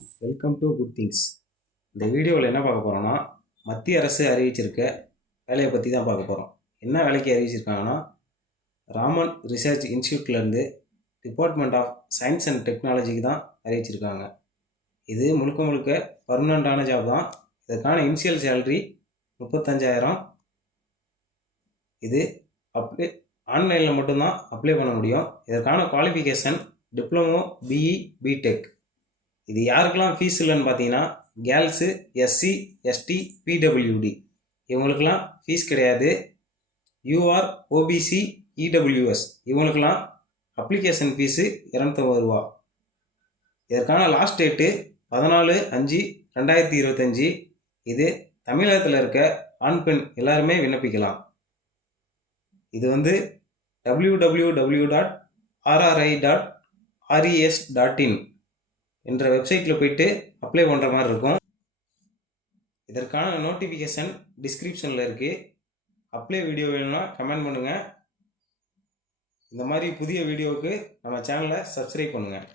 Welcome to good things. இந்த வீடியோவில் என்ன பார்க்க போகிறோம்னா, மத்திய அரசு அறிவிச்சிருக்க வேலையை பற்றி தான் பார்க்க போகிறோம். என்ன வேலைக்கு அறிவிச்சிருக்காங்கன்னா, ராமன் ரிசர்ச் இன்ஸ்டியூட்லேருந்து டிபார்ட்மெண்ட் ஆஃப் சயின்ஸ் அண்ட் டெக்னாலஜிக்கு தான் அறிவிச்சிருக்காங்க. இது முழுக்க முழுக்க பர்மனண்ட்டான ஜாப் தான். இதற்கான இனிஷியல் சேலரி 35,000. இது ஆன்லைனில் மட்டும்தான் அப்ளை பண்ண முடியும். இதற்கான குவாலிஃபிகேஷன் டிப்ளமோ, பிஇ, பிடெக். இது யாருக்கெல்லாம் ஃபீஸ் இல்லைன்னு பார்த்தீங்கன்னா, கேர்ள்ஸு, எஸ்சி, எஸ்டி, பிடபிள்யூடி இவங்களுக்கெல்லாம் ஃபீஸ் கிடையாது. யூஆர், ஓபிசி, இடபிள்யூஎஸ் இவங்களுக்கெல்லாம் அப்ளிகேஷன் ஃபீஸு 250 ரூபா. இதற்கான லாஸ்ட் டேட்டு 14/5/2025. இது தமிழகத்தில் இருக்க ஆண் பெண் எல்லாருமே விண்ணப்பிக்கலாம். இது www.rri.res.in என்ற வெப்சைட்டில் போயிட்டு அப்ளை பண்ணுற மாதிரி இருக்கும். இதற்கான நோட்டிஃபிகேஷன் டிஸ்கிரிப்ஷனில் இருக்குது. அப்ளை வீடியோ வேணும்னா கமெண்ட் பண்ணுங்கள். இந்த மாதிரி புதிய வீடியோவுக்கு நம்ம சேனலை சப்ஸ்கிரைப் பண்ணுங்கள்.